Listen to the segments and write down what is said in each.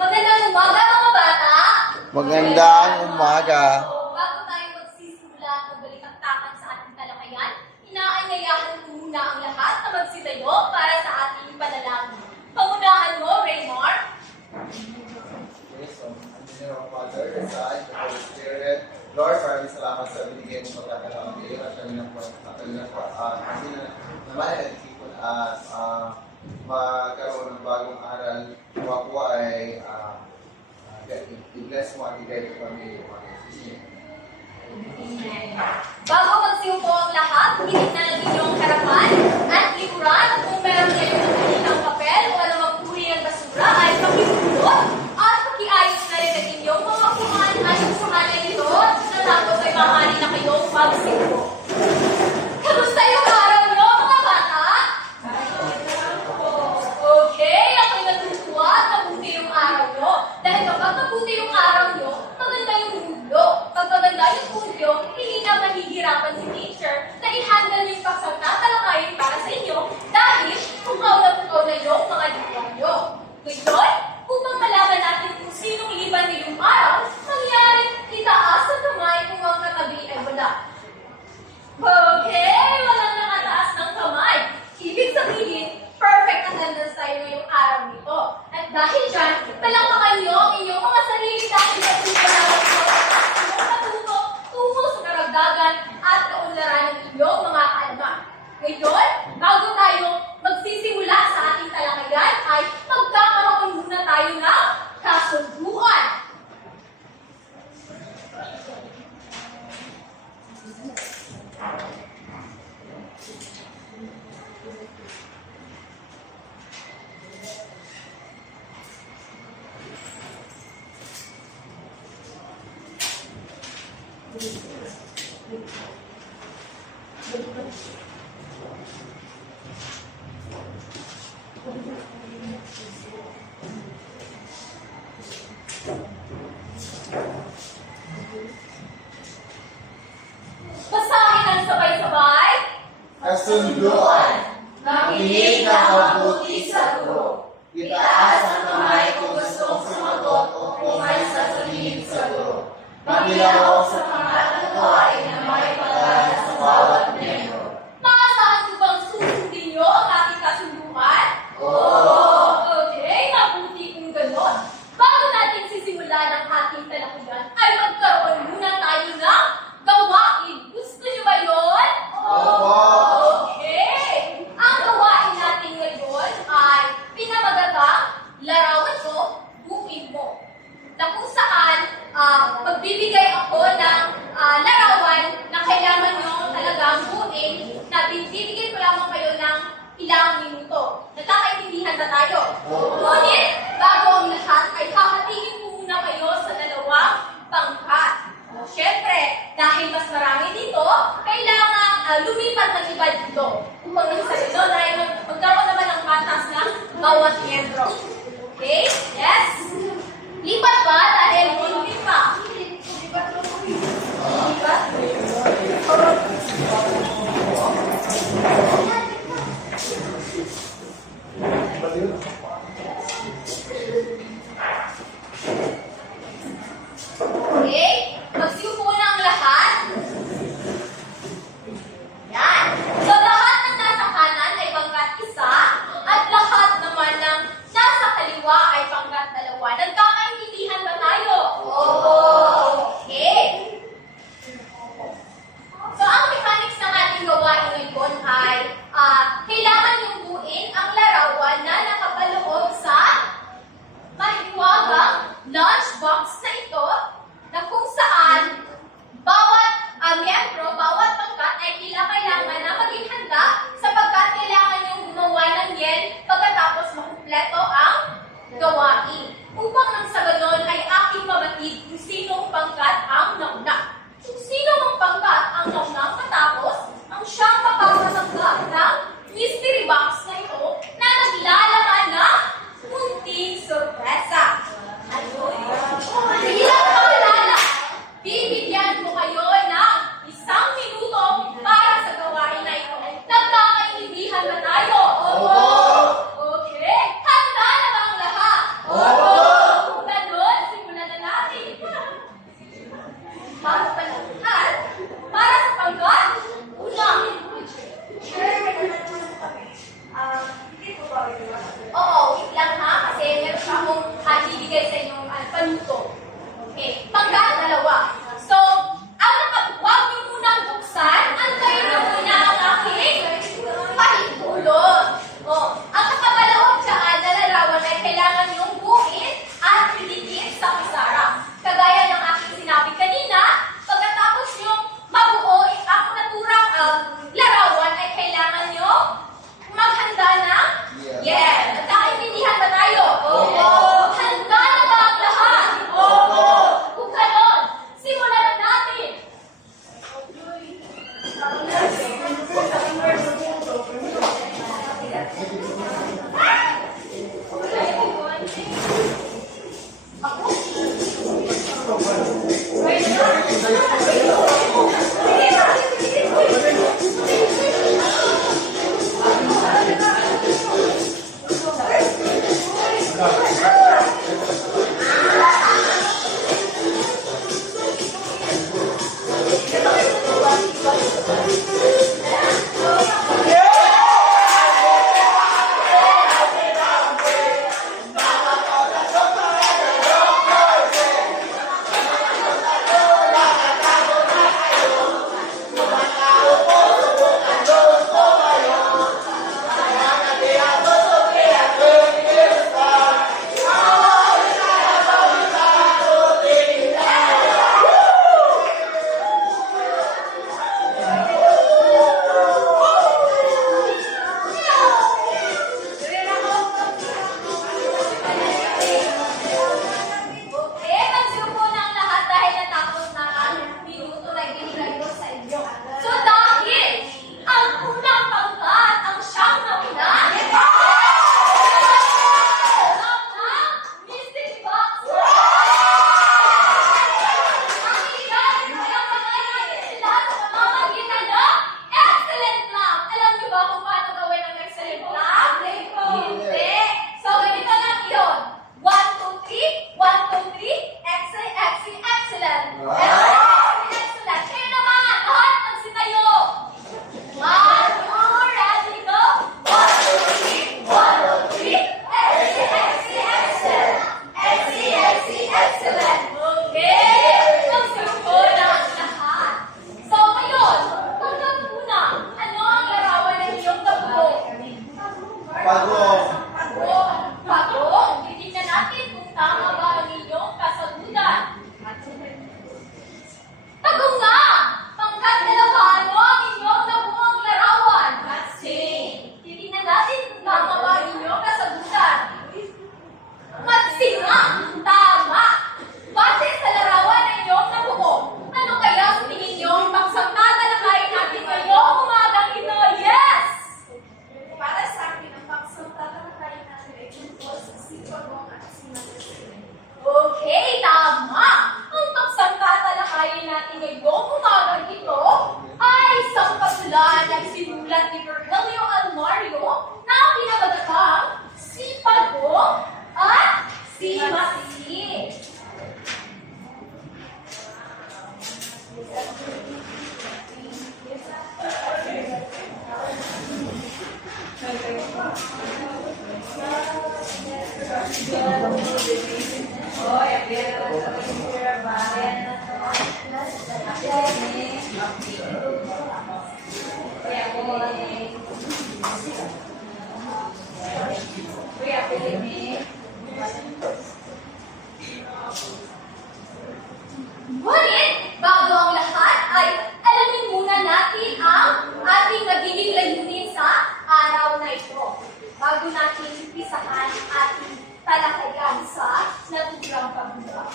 Magandang umaga mga bata! Magandang umaga. Bago tayo magsisimula at magbalik-aktakan sa ating talakayan, inaanyayahan ko muna ang lahat na magsitayo para sa ating panalangin. Pangunahan mo, Raymar. Yes, so, ang name of Father, the Son, the Holy Spirit. Lord, maraming salamat sa binigay mo pagkakalaman ngayon at kami naman naman nagkikipon at magkaroon ng bagong aral. Kuha po ay i-bless mo at i-guide mo kami. Bago magsiupo ang lahat, hilit na lang inyong harapan at likuran. Kung meron kayo ng papel o anumang uri ng basura ay pakipulot at pakiayos na rin ang inyong mga kuhaan ayon sa halay nito na tapos ay mahali na kayong magsiupo. Kamusta yung araw nyo, mga bata? Okay, ako'y natutuwa at mabuti yung araw nyo. Dahil kapag mabuti yung araw nyo, maganda yung mundo. Pag maganda yung mundo, hindi na mahihirapan si teacher na i-handle yung talakayin para sa inyo dahil pukaw na yung mga liban nyo. Ngayon, upang malaman natin kung sinong liban ngayong araw, mangyaring itaas sa kamay kung ang katabi ay wala. Okay, walang nakataas ng kamay. Ibig sabihin, perfect attendance tayo ngayong araw nito. At dahil dyan, palakpakan nyo ang inyong mga sarili dahil natutulungan ko ang matuto tungo sa karagdagan at kaunlaran ng inyong mga kaalaman. Ngayon, bago tayo magsisimula sa ating talakayan, ay magkakaroon muna tayo ng kasunduan. Basahin ang sabay-sabay. Kasunduan. Makinig na mabuti sa guro. Itaas ang kamay kung gustong sumagot o kung may sasabihin sa guro. Maglaro sa pangkat gawain na may pagdala sa bawat miyembro. Maasahan ko bang susundin nyo ang ating kasunduan? Okay, mabuti kung ganon. Bago natin sisimulan ang ating talakayan, ay magkaroon muna tayo ng gawain. Gusto nyo ba yun? Okay! Ang gawain natin ngayon ay pinamagatang larawan ko, buuin mo. Na kung saan magbibigay ako ng larawan na kailangan nyo talagang buuin na bibigyan ko lamang kayo ng ilang minuto. Nagkakaintindihan na tayo. Ngunit, bago ang lahat ay hahatiin ko muna kayo sa dalawang pangkat. Siyempre, dahil mas marami dito, kailangan lumipat ng iba dito. Upang nang sa ito, dahil magkaroon naman ng patas ng bawat miyembro. Okay? Yes? Lipat ba? Dahil hindi pa. Lipat? Okay? Magsiupo na ang lahat. Yan. So, lahat ng nasa kanan ay pangkat isa at lahat naman ng nasa kaliwa ay pangkat dalawa. Nagkakaintindihan ba tayo? Okay. So, ang mechanics ng ating gawain ngayon ay kailangan yung buuin ang larawan na nakapalo ibibigay sa inyong panuto. Okay, pangkat dalawa. So, huwag niyo munang buksan. Antayin niyo muna ang aking pahintulot. Ang nakabalawag dyan na larawan ay kailangan niyong buuin at pilitin sa kusara. Kagaya ng aking sinabi kanina, pagkatapos niyong mabuo ang naturang larawan ay kailangan niyo maghanda na? Yes! Nagkakaintindihan ba tayo? Oo! Handa na ba ang lahat? Oo! Kung ganon, simulan na natin! Okay, magsuko na ang lahat dahil natapos na ang minuto na ibinigay ko sa inyo. So dahil ang unang pangkat ang siyang nauna, ang Mystic Box. Ang ilalim ay ang pangalanan sila sa pamamagitan ng excellent plan. Alam niyo ba kung paano gawin ang excellent plan? Hindi. So ganito lang yun. 1, 2, 3. 1, 2, 3. Excellent. Excellent. Excellent. Kayo naman. Lahat magsitayo. 1, 2, ready, go. 1, 2, 3. 1, 2, 3. Excellent. Excellent. Okay. Magsuko na ang lahat. So ngayon, hanggang una, ano ang larawan ng iyong gabuo? Pagong. Pagong. Titignan natin kung tama ba ang inyong kasagutan. Pagong nga! Pangkat dalawa, ano ang inyong nabuong larawan? Matsing. Titignan natin kung tama ba ang inyong kasagutan. Matsing nga! Tama! Base sa larawan na inyong nabuo, ano kaya sa tingin niyo ang pagsangkatalakayin natin ngayong umagang ito? Yes! Para sa akin, ang paksang tatalakayin natin ay tungkol sa sipagong at sinasasirin. Okay, tama! Ang pagsangkatalakayin natin ngayong umagang ito ay isang pasulan na isinulat ni Virgilio Almario na pinamagatang si Pagong at si Matsing. Ngunit, bago ang lahat ay alamin muna natin ang ating magiging layunin sa araw na ito. Bago natin umpisahan ang ating talakayan sa naturang pagbuka.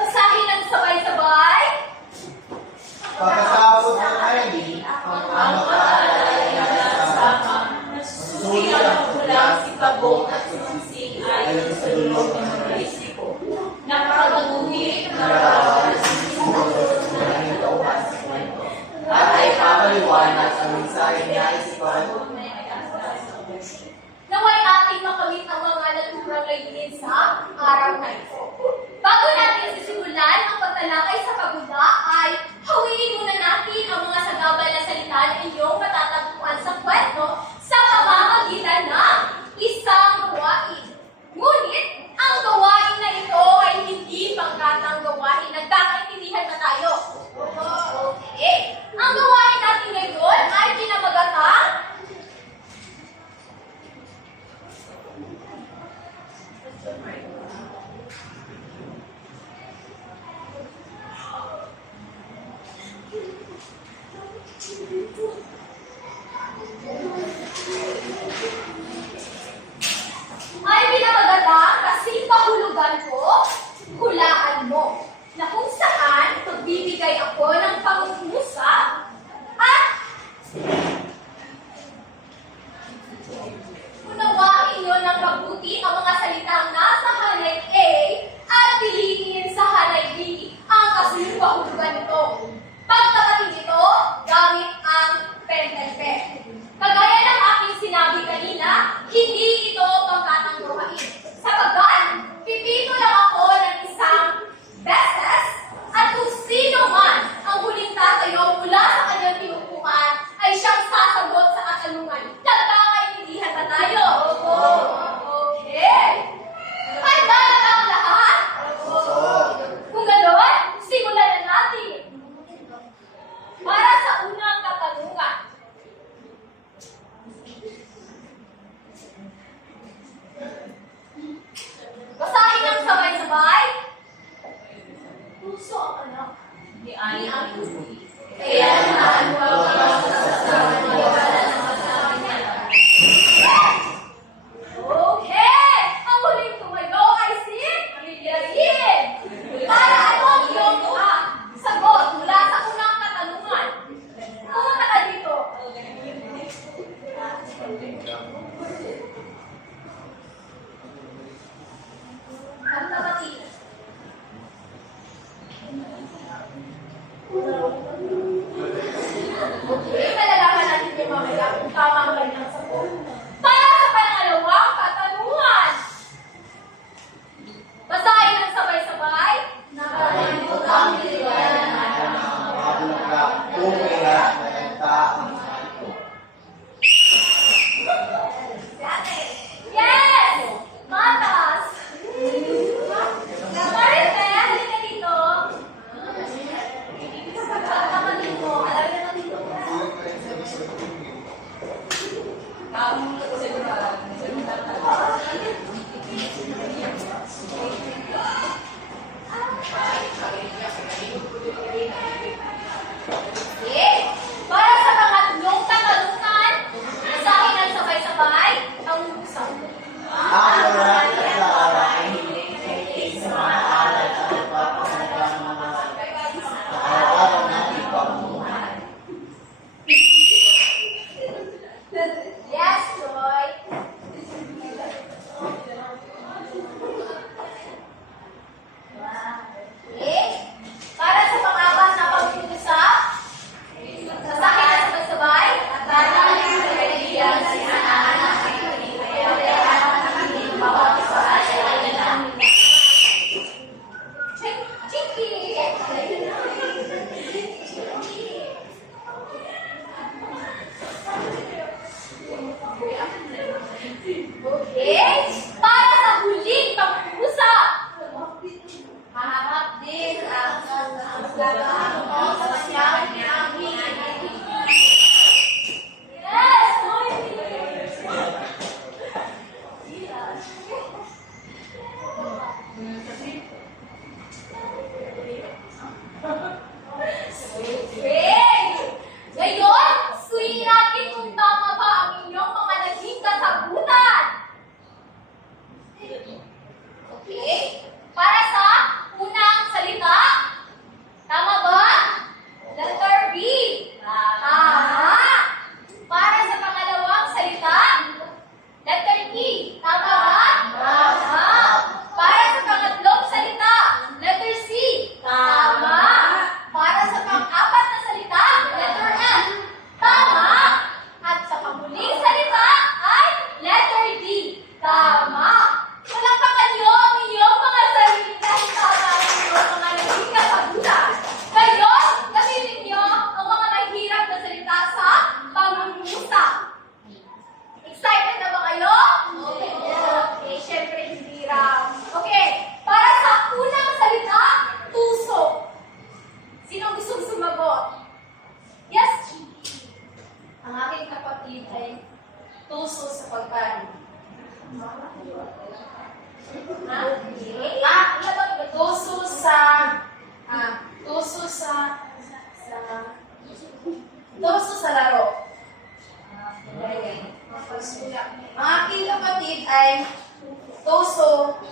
Basahin ang sabay-sabay. Pagkatapos ng ID, ang pagkakaalala Sama, nasusulit ang kulang si Pagong at si Matsing ay sa dulong ng munisipyo. Nakakaguhit, natin sa araw na ito. Bago natin sisimulan ang pagtalakay sa pagbuda ay hawiin muna natin ang mga sagabal na salita na inyong matatagpuan sa kwento sa pamamagitan ng isang gawain. Ngunit, ang gawain na ito ay hindi pangkatang gawain. Nagkakaintindihan na tayo. Okay. Ang gawain natin ngayon ay pinamagatang kasing kahulugan ko, hulaan mo, na kung saan magbibigay ako ng pangungusap at unawain nyo ng mabuti ang mga salitang nasa halin A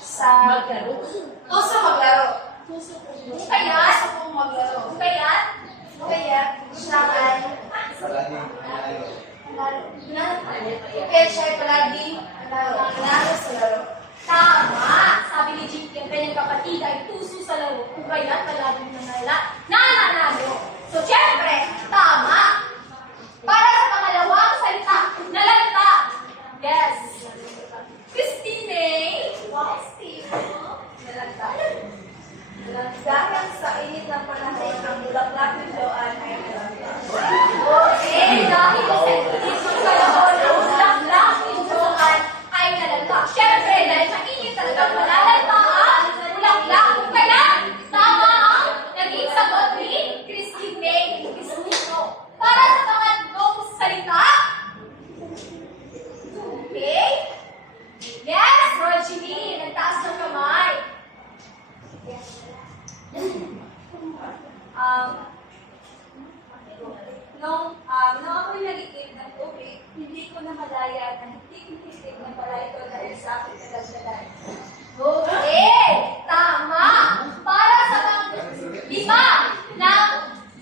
Sa maglaro. Puso maglaro. Kaya, Puso maglaro. kaya, Kaya siya ay Palaging manalo. kaya siya ay palaging nanalo sa laro. tama. Sabi ni Jinky, ang kanyang kapatid ay tuso sa laro. Kung kaya, palaging nananalo. So, syempre, tama. Para sa pangalawang salita, nalagta. Yes. Christine. Christine. Nalagta. Dahil sa init ng panahon, ang bulaklak ng Joanne ay nalagta. Okay, dahil sa init ng panahon, ang bulaklak ng Joanne ay nalagta. Syempre, dahil sa init talagang malalagta ang bulaklak. Kung kaya, tama ang naging sagot ni Christine May Crispino. Para sa pangatlong salita, okay? Yes, Rogie, nagtaas ng kamay. Nung ako'y nag-iib ng tubig, hindi ko na malaya na hitik-hitik na pala ito dahil sa aking nagagdagan. Okay, tama. Para sa lima ng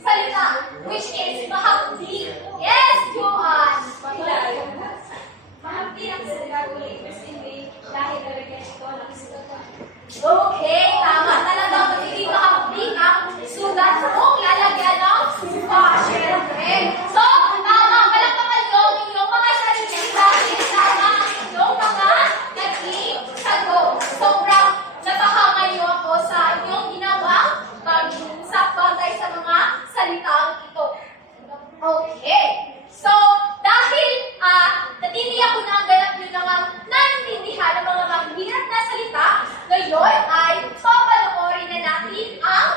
salita, which is mahapdi. Yes, Joanne. Mahapdi ang sinaguli ko si May dahil nalagyan ito ng sugat. Okay, tama. Talagang magiging mahapdi ang sugat kung lalagyan ng suka. Siyempre. So, tama. Palakpakan nyo ang inyong mga sarili dahil tama ang inyong mga naging sagot. Sobrang napahanga nyo ako sa inyong ginawang pag-usap batay sa mga salitang ito. Okay. So, dahil natitiyak ko na ang ganap nyo na naintindihan ang mga mahirap na salita, ngayon ay papanoorin na natin ang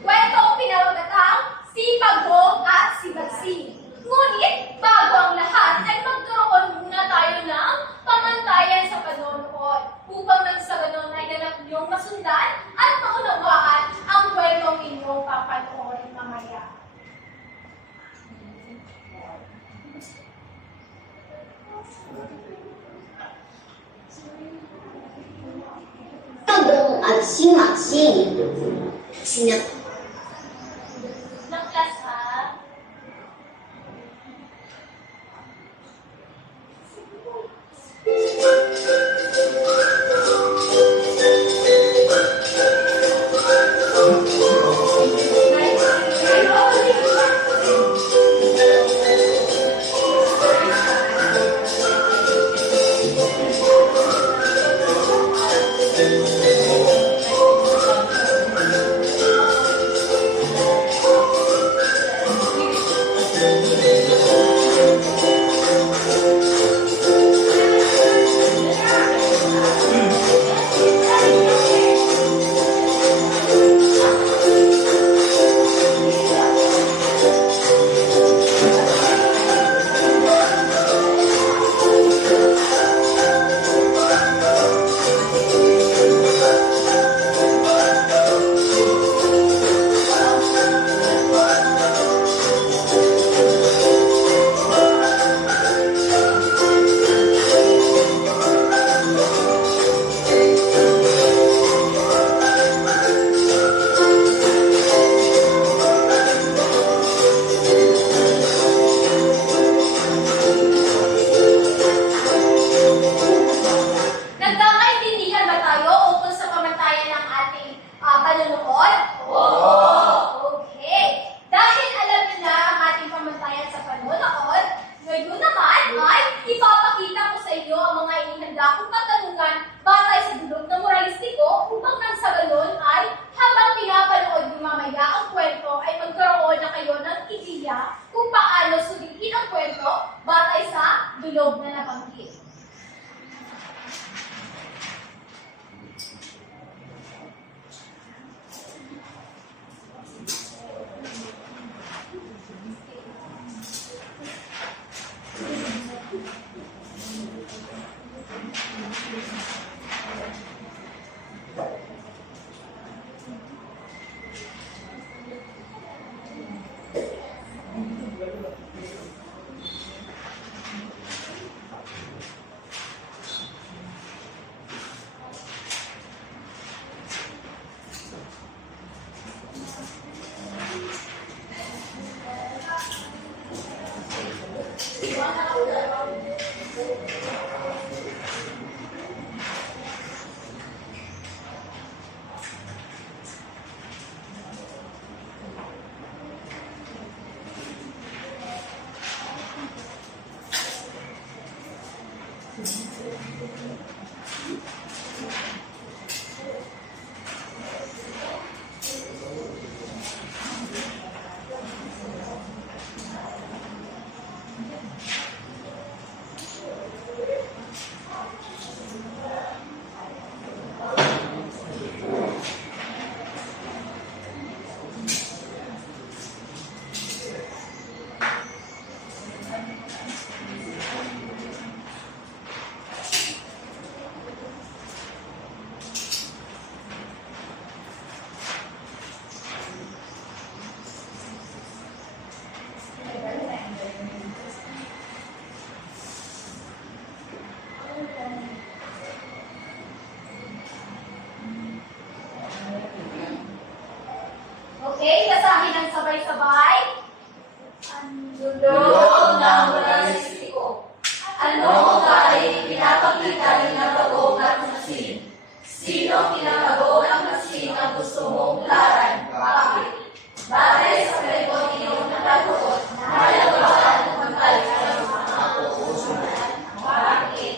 kwentong pinamagatang si Pagong at si Magsing. Ngunit, bago ang lahat, ay magkaroon muna tayo ng pamantayan sa panonood upang nang sa ganon ay ganap nyong masundan at maunawaan ang kwentong inyong papanoorin mamaya. Pagong at si Maxine. Ng class ha? Okay, basahin ng sabay-sabay. Loob ng moralistiko. Ano ang tayong pinapakita ng nabagong at masin? Sino kinabagong at masin ang gusto mong laran? Bakit? Bakit sa ganitong iyong nakatuot, nalagawan ng pagkalitan ng mga pupusunan? Bakit?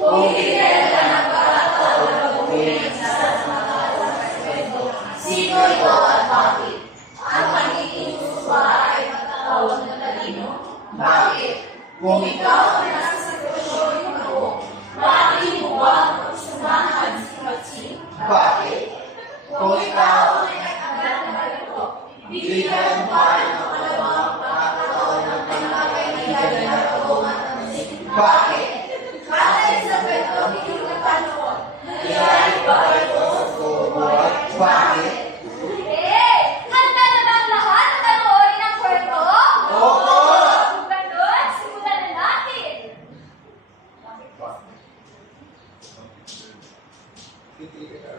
Kung ibigyan ka ng pagkataon na bumili sa mga kwento, sino ito at bakit? Ang magiging suswa ay magkatawag na talino? Bakit? Kung ikaw ay nasa sitwasyon ng ako, bakit mo ba pagsumahan si Maxine? Bakit? Kung ikaw ay agad na ito, bigyan mo pa ng kalawang pagkakataon ng pangkakaibigan na katungan ng Maxine? Bakit? Kahit sa kwento iyong napanood, nangyari ba ito sa buhay? Bakit? Okay, handa na ba ang lahat na panoorin ang kwento? Opo! Kung ganun, simulan na natin.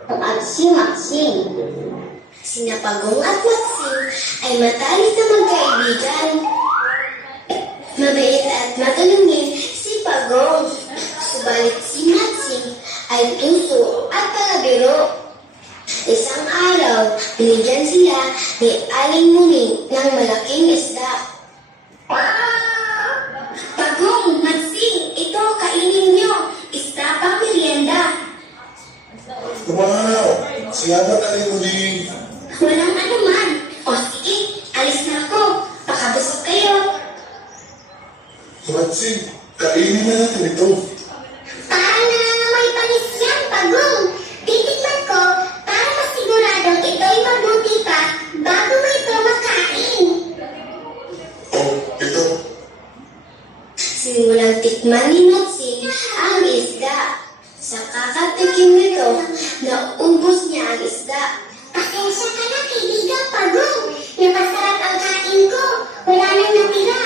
At si Maxine. Sina Pagong at Maxine ay matalik na magkaibigan. Mabait at matulungin si Pagong. Subalit si Maxine ay tuso at palabiro. Isang araw, binigyan sila ni Aling Muning ng malaking isda. Pagong, Maxine, ito kainin niyo. Isda pang merienda. Wow! Salamat Aling Muning. Walang anuman. O sige, alis na ako. Pakabusog kayo. Maxine, kainin na natin ito. Parang nangangamay panis yan, Pagong. Titignan ko para masiguradong ito'y mabuti pa bago mo ito makain. Oh, ito. Simulang tikman ni Maxine ang isda. Sa kakatikim nito, naubos niya ang isda. Pasensya ka na, kaibigan Pagong. Napasarap ang kain ko. Wala nang natira.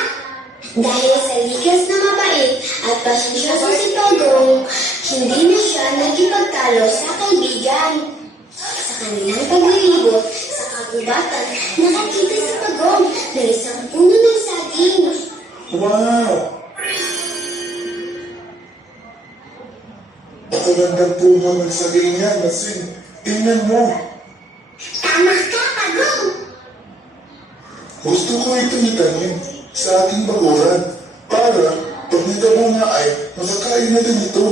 Dahil sa likas na mabait at pasensyoso si Pagong, hindi na siya nagipagtalo sa kaibigan. Sa kanilang paglilibot sa kagubatan, nakakita si Pagong ng isang puno ng saging. Wow! Magandang puno ng saging yan, Maxine. Tingnan mo. Tama ka, Pagong! Gusto ko ito itanim sa ating bakuran para pag nagaba nga ay makakain natin ito.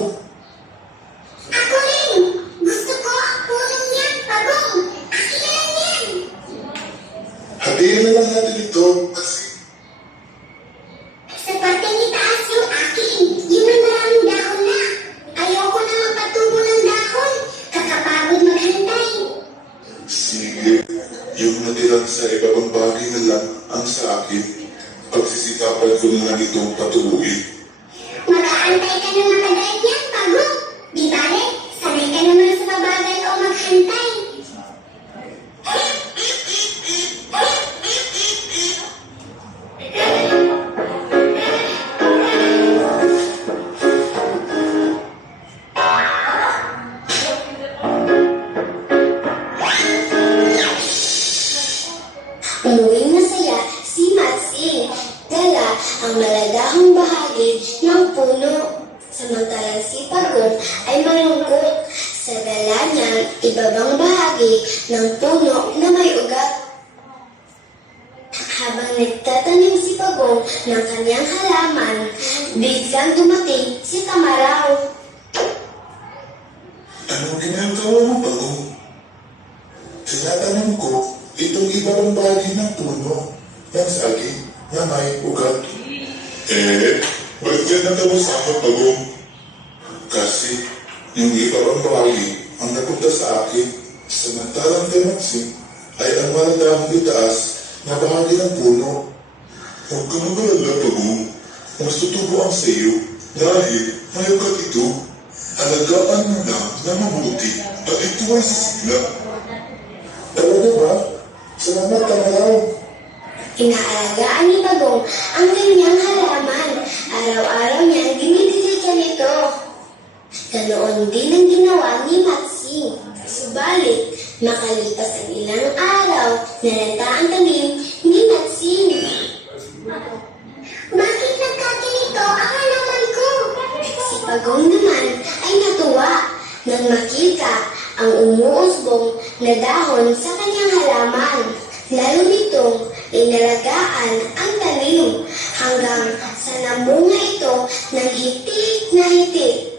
Ako rin! Gusto ko ang punong yan, Pagong! Akin na lang yan! Hatiin na lang natin ito, Maxine. Sa parteng itaas yung akin, yung may maraming dahon na. Ayoko na magpatubo ng dahon. Kakapagod maghantay. Sige, yung natirang sa ibabang bagay na lang ang sa akin. Pagsisikapan ko na lang itong patuloy. Mag-aantay ka ng matagal yan, Pagong. Di bale, sanay ka naman sa mabagal o maghantay. Umuwing masaya si Maxine. Dala ang maladahong bahagi ng puno. Samantalang si Pagong ay malungkot sa dala niyang ibabang bahagi ng puno na may ugat. Habang nagtatanim si Pagong ng kanyang halaman, biglang dumating si Tamaraw. Anong ginagawa mo, Pagong? Tinatanong ko itong ibang bahagi ng puno ng saging na may ugat. Ba't yan nagkabasama, Pagong? Kasi yung ibang bahagi ang napunta sa akin, samantalang kay Maxine ay ang maladahong itaas na bahagi ng puno. Huwag ka mag-alala, Pagong. Mas tutubo ang sayo dahil may ugat ito. Alagaan mo lang na mabuti at ito ay sisigla. Talaga ba? Salamat, Tamaraw. Inaalagaan ni Pagong ang kanyang halaman. Araw-araw niyang dinidiligan ito. Ganoon din ang ginawa ni Maxine. Subalit, makalipas ang ilang araw, nalanta ang tanim ni Matsing. Bakit nagkaganito ang halaman ko? Si Pagong naman ay natuwa nang makita ang umuusbong na dahon sa kanyang halaman. Lalo nitong inalagaan ang tanim hanggang sa namunga ito ng hitik na hitik.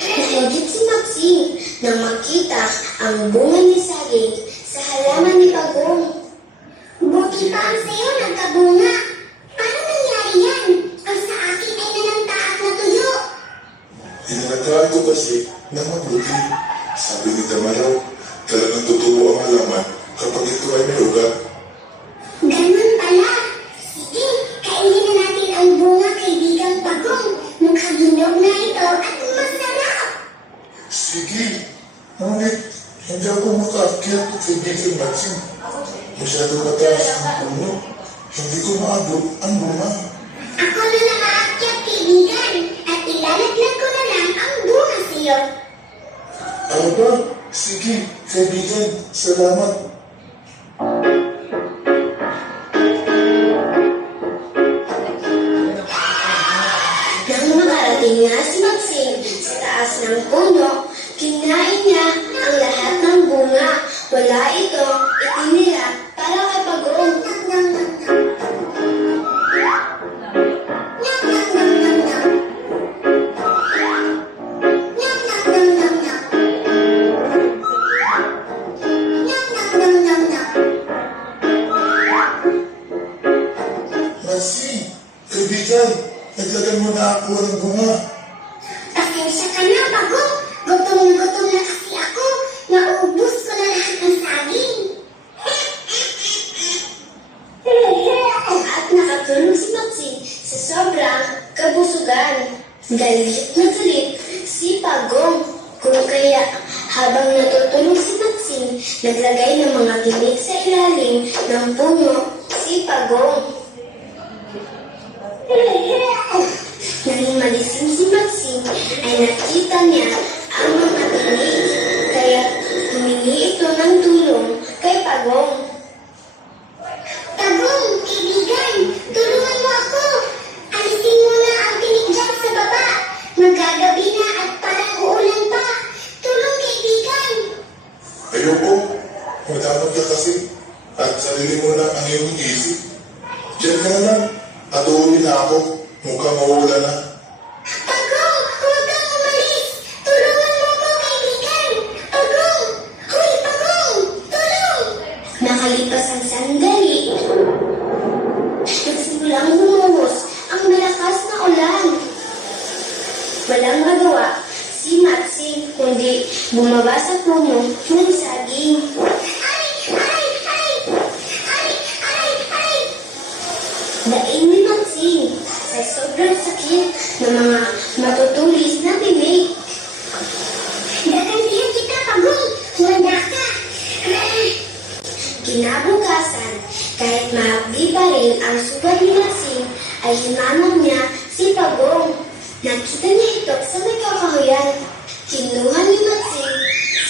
Nahigit si Maxine nang makita ang bunga ni saging sa halaman ni Pagong. Buti pa ang sayo nagkabunga. Paano nangyari yan? Ang sa akin ay nalanta at natuyo. Inalagaan ko kasi na mabuti. Sabi ni Tamaraw, talagang totoo ang halaman kapag ito ay may ugat. Ganun pala. Sige, kainin na natin ang bunga kaibigang Pagong. Mukhang hinog na ito at masarap. Sige, ngunit hindi ako makaakyat kay Bikin Matsin. Masyado mataas ang puno. Hindi ko maabot ang bunga. Ako na nakaakyat kaibigan at ilalaglag ko na lang ang bunga sa iyo. Ano ba? Sige, kaibigan, salamat. Nang makarating nga si Maxine sa taas ng puno, kinain niya ang lahat ng bunga. Wala ito itinira para kay Pagong. Matsin, kaibigan, naglagan mo na ako ng bunga. Pasensya ka na, Pagong. Gutom na kasi ako. Naubos ko na lahat ng saging. At nakatulog si Maxine sa sobrang kabusugan. Galit na galit si Pagong. Kung kaya habang natutulog si Maxine, naglagay ng mga tinik sa ilalim ng puno si Pagong. Nang malising si Maxine ay nakita niya ang mga tinik, kaya humingi ito ng tulong kay Pagong. Pagong, kaibigan, tulungan mo ako. Alisin mo na ang tinik dyan sa baba. Magagabi na at parang uulan pa. Tulong, kaibigan. Ayoko, madamag ka kasi at sarili mo lang ang iyong isip. Diyan ka na lang at uuwi na ako. Mukhang mawala na. Pagong, huwag kang umalis. Tulungan mo ko, kaibigan. Pagong, huy, Pagong, tulong. Nakalipas ang sandali, nagsimulang bumuhos ang malakas na ulan. Walang magawa si Maxine kundi bumaba sa puno ng saging. Daing ni Maxine sa sobrang sakit ng mga matutulis na bibig. Gagantihan kita, Pagong. Wala ka. Kinabukasan, kahit mahapdi pa rin ang sugat ni Maxine, ay hinanap niya si Pagong. Nakita niya ito sa may kakahuyan. Kinuha ni Maxine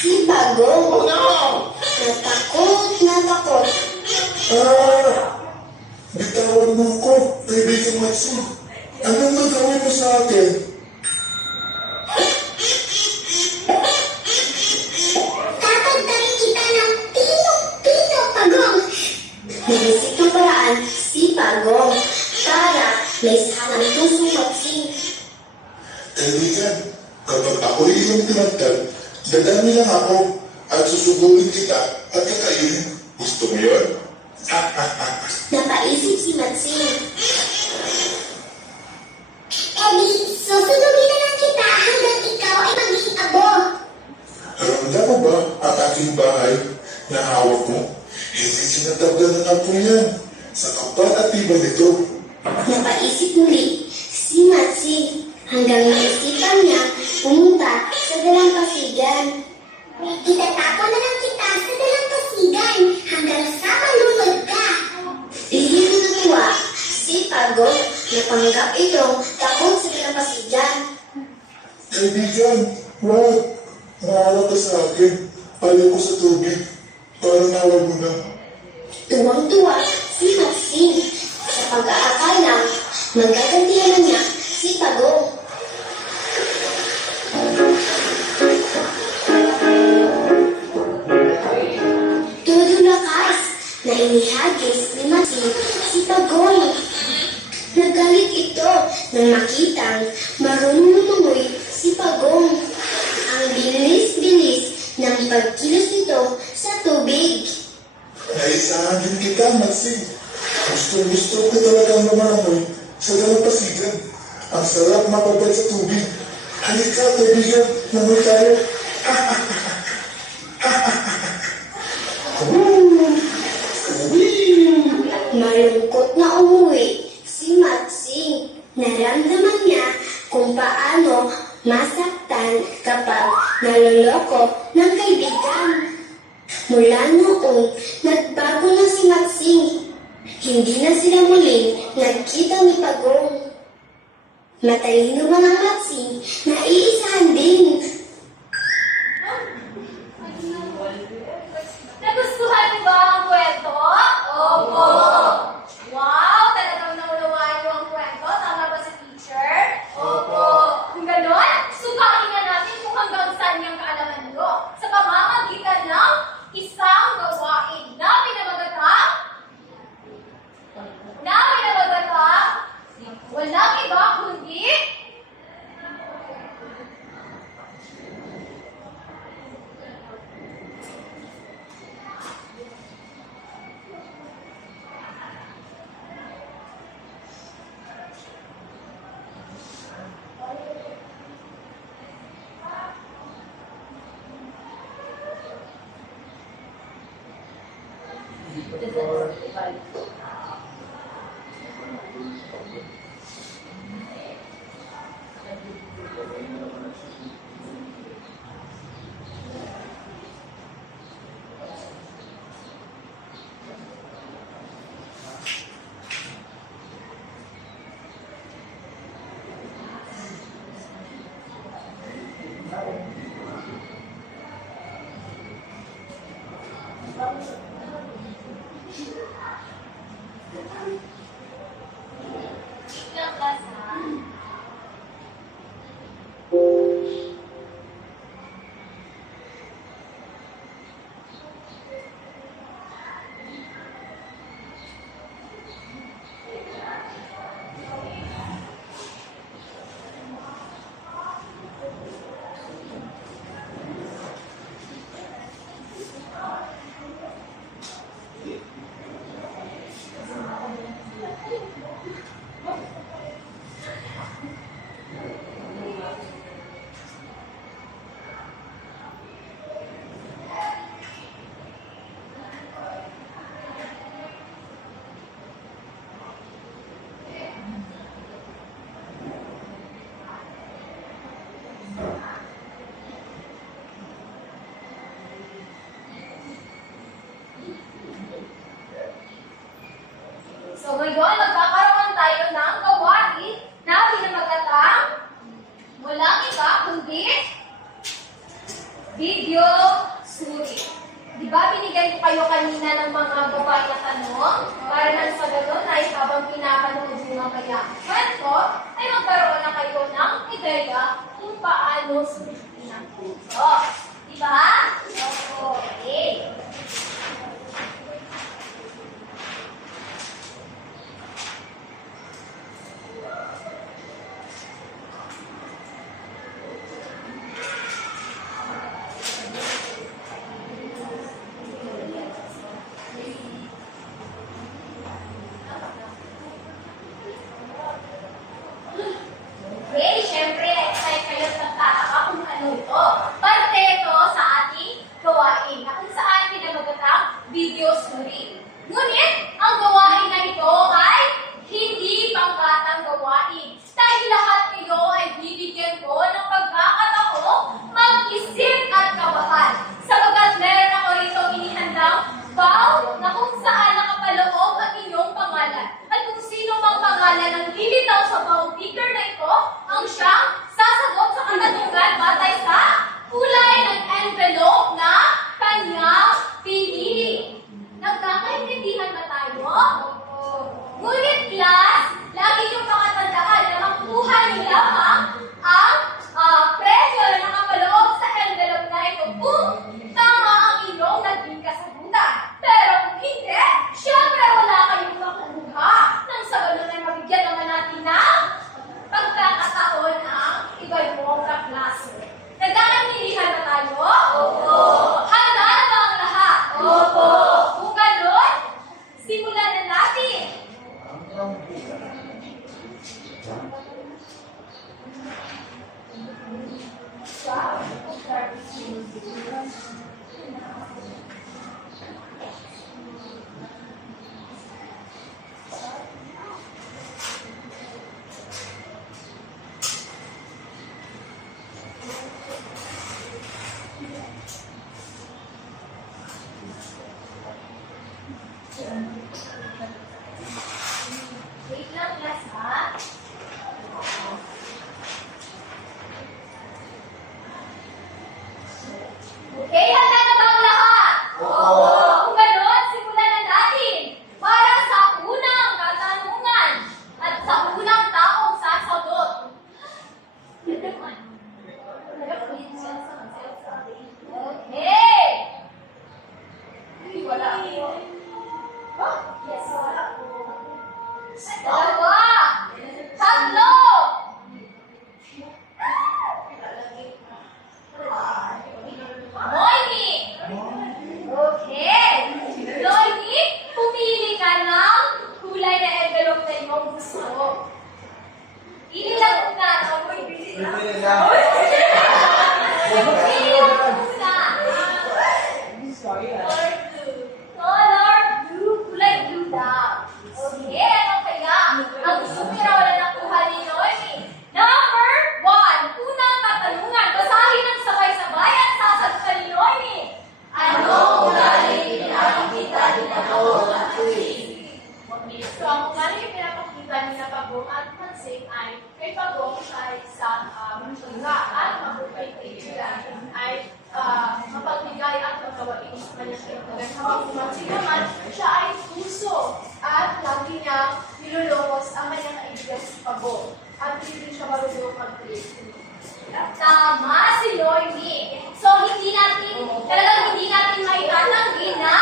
si Pagong. Oh no! Na takot. Bitawan mo ako, kaibigan Matsin. Anong gagawin mo sa akin? Tatagdarin kita ng tino, Pagong. Naisip ng paraan si Pagong para naisahan ang puso Maxine. Kaibigan, kapag ako'y iyong tinagtag, dadami lang ako at susugulin kita at kakainin. Gusto mo yun? Napaisip si Maxine. Eddie, susunugin na lang kita hanggang ikaw ay maging abo. Ramdam mo ba ang aking bahay na hawak mo? Hindi sinatablan ng apo yan. Sa kapal at tibay nito. Napaisip muli si Maxine hanggang naisipan niya pumunta sa dalampasigan. Itatapon na lang kita sa dalampasigan hanggang sa malunod ka. Lihim na tuwa si Pagong na panggap itong takot sa dalampasigan. Kaibigan, wag. Maawa ka sa akin. Ayaw ko sa tubig. Parang nawa mo na. Tuwang-tuwa si Maxine sa pag-aakalang magkagantihan na niya si Pagong. Todo lakas na inihagis ni Maxine si Pagong. Nagalit ito nang makitang marunong lumangoy si Pagong. Ang bilis-bilis ng pagkilos nito sa tubig. Naisahan din kita, Maxine. Gusto ko talagang lumangoy sa dalampasigan. Ang sarap mapabad sa tubig. Halika, kaibigan. Langoy tayo. Malungkot na umuwi si Maxine. Naramdaman niya kung paano masaktan kapag naloloko ng kaibigan. Mula noong nagbago na si Maxine, hindi na sila muling nagkita ni Pagong. Matalino man ang Maxine na iisahan din. Nagustuhan niyo ba ang kwento? Opo! Wow! Talagang naunawaan niyo ang kwento? Tama ba si teacher? Opo! Kung gano'n, subakin nga natin kung hanggang saan niyang kaalaman niyo sa pamamagitan ng isang gawain na pinamagatang walang iba kundi So ngayon, magkakaroon tayo ng gawain na pinamagatang walang iba kundi video suri. Di ba binigyan ko kayo kanina ng mga gawain na tanong? Para nang sa gano'n ay habang pinapanood nyo nga kaya kwento, ay magkaroon na kayo ng ideya kung paano suritin ang puso. Di ba? Okay. Okay, syempre, excited kayo sa tataka kung ano ito. Parte Okay, handa na ba ang lahat? Oo. Kung gano'n, simulan na natin. Para sa unang katanungan at sa unang taong sasagot. Okay. Wala ako. Yes, wala ako. Dalawa. Tatlo. Noemi. Okay. Noemi, pumili ka ng kulay na envelope na iyong gusto. Pili lang muna. Pili lang. Pili lang muna. Color blue. Kulay blue daw. Okay, ano kaya? Ang gusto ko na wala nakuha ni Noemi. Number 1. Unang katanungan. Basahin ng sabay-sabay at sasagot ni Noemi. Anong ugali pinapakita ni Pagong at Chris? So, ang ugali yung pinapakita ni na Pagong at Mansing ay kay Pagong siya ay isang matyaga at mabukay kaibigan ay mapagbigay at magawain sa kanyang kaibigan. Habang si Mansing naman, siya ay puso at lagi niya nilulokos ang kanyang kaibigan si Pagong. At hindi rin siya marunong mag-Chris. Tama si Noemi. So, talagang hindi natin maitatanggi na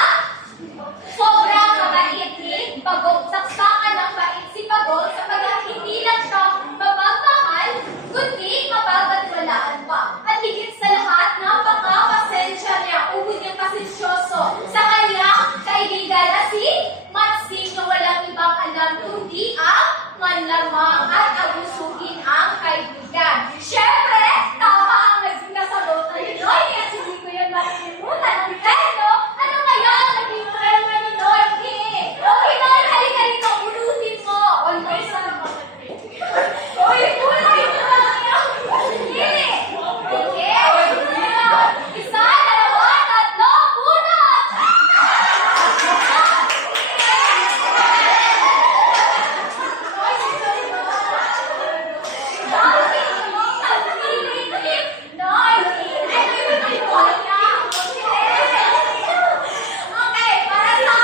sobrang mabait ni Pagong. Saksakan ng bait si Pagong sapagkat hindi lang siya mapagmahal, kundi mapagkatiwalaan pa. At higit sa lahat, napaka-pasensya niya, ubod niyang pasensyoso sa kanyang kaibigan na si Matsing na walang ibang alam kundi ang manlamang at abusuhin ang kaibigan. Siyempre, tama ang naging kasagot na ni Noemi at hindi ko yan makikilimutan. Pero, ano kaya ang naging problema ni Noemi? Okay, Noemi, halika rito, ulutin mo. Okay, ulutin mo lang yan. Hindi. Okay, isa, dalawa, tatlo, bunot! Okay, para sa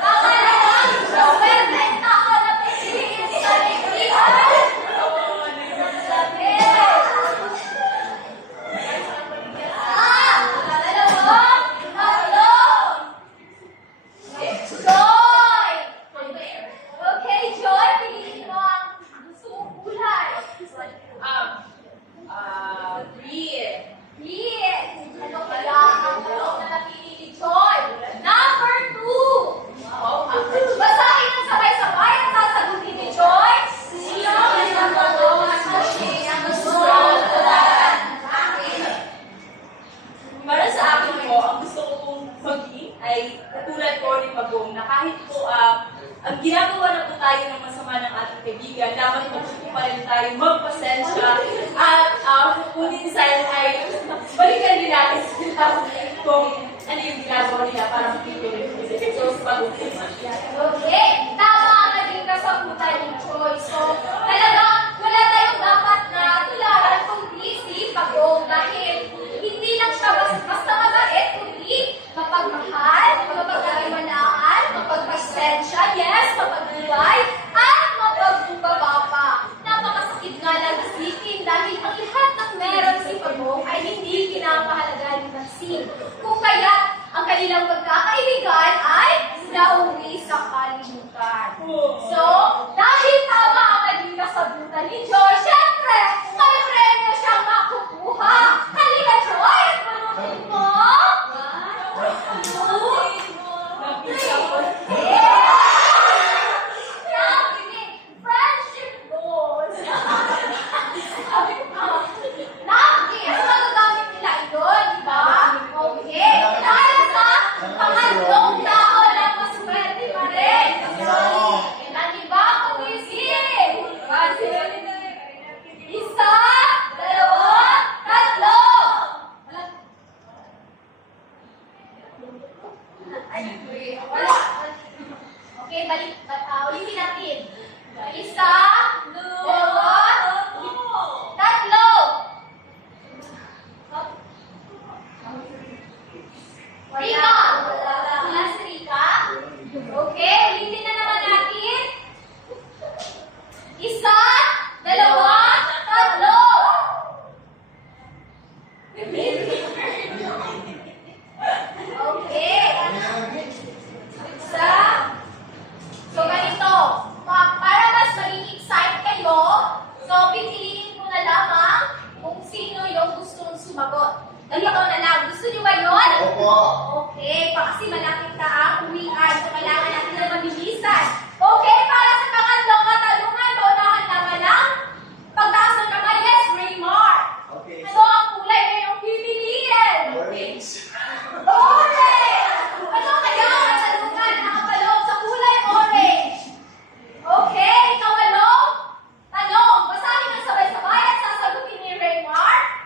pangalawang swerte tao na pipiliin sa librihan. Dalawang, tatlo. Joy! Okay, Joy, piliin mo ang gusto mong kulay. Yes! Ano kaya ang talong na napili ni Joy? Number 2! Basahin ng sabay-sabay at sasagutin ni Joy. Sino ang isang talong at machine ang gusto mong tularan? Para sa akin po, ang gusto ko pong maging ay katulad po ni Pagong na kahit po ang ginagawa na po tayo ng masama ng ating kaibigan, dapat po pa rin tayo magpasensya at kung minsan ay balikan din natin sila kung ano yung ginagawa nila para makituloy. So, sa Pagong naman. Okay, tama ang naging kasagutan ni Joy. So, talagang wala tayong dapat na tularan kundi si Pagong dahil hindi lang siya basta mabait, kundi mapagmahal, mapagkaiwalaan, mapagpasensya, yes, mapagbigay, at mapagbubaba pa. Napakasakit nga lang isipin dahil ang lahat ng meron si Pagong ay hindi kinapahalaga ni Maxine. Kung kaya ang kanilang pagkakaibigan ay nauwi sa kalimutan. So, dahil tama ang naging kasagutan ni Joy, syempre, may premyo siyang makukuha. Halika, Joy, at manutin mo. Friendship goals. Napkin, ano magagamit nila yun, di ba? Okay. Dahil sa pangatlong tao na maswerte pa rin. Ilan iba kumisip? Isa, dalawa, tatlo. Ay, wala. Okay, balik. Ulitin natin. Isa, dalawa, tatlo. Rika! Wala si Rika? Okay, ulitin na naman natin. Isa, dalawa, tatlo. Okay. Isa. So, ganito. Para mas maging excite kayo, so, pipiliin ko na lamang kung sino yung gustong sumagot. Ganito na lang. Gusto nyo ba yun? Opo. Okay, kasi malapit na ang uwian, so kailangan natin na mabilisan. Okay, para sa pangatlong katanungan, paunahan naman lang. Pagtaas ng kamay, yes, Raymar. Okay. Ano ang kulay na yung pipiliin? Orange. Orange! Ano kaya ang katanungan na nakapaloob sa kulay orange? Okay, ikawalong tanong. Basahin ng sabay-sabay at sasagutin ni Raymar.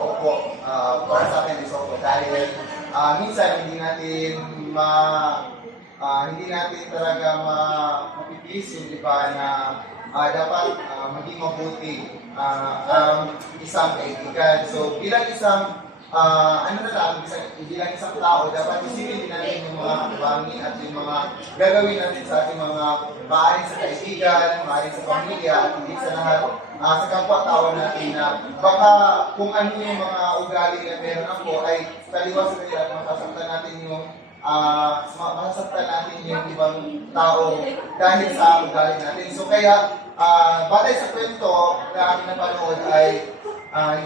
Opo, para sa akin is opo dahil minsan hindi natin talaga mapipis yung iba na dapat maging mabuti ang isang kaibigan. So bilang isang bilang isang tao, dapat isipin din natin yung mga bangin at yung mga gagawin natin sa ating mga maaaring sa kaibigan, maaaring sa pamilya, at hindi sa lahat sa kapwa-tao natin na baka kung ano yung mga ugali na meron ako ay kaliwa sa kanila at masasaktan natin yung ibang tao dahil sa ugali natin. So kaya, batay sa kwento na aking napanood ay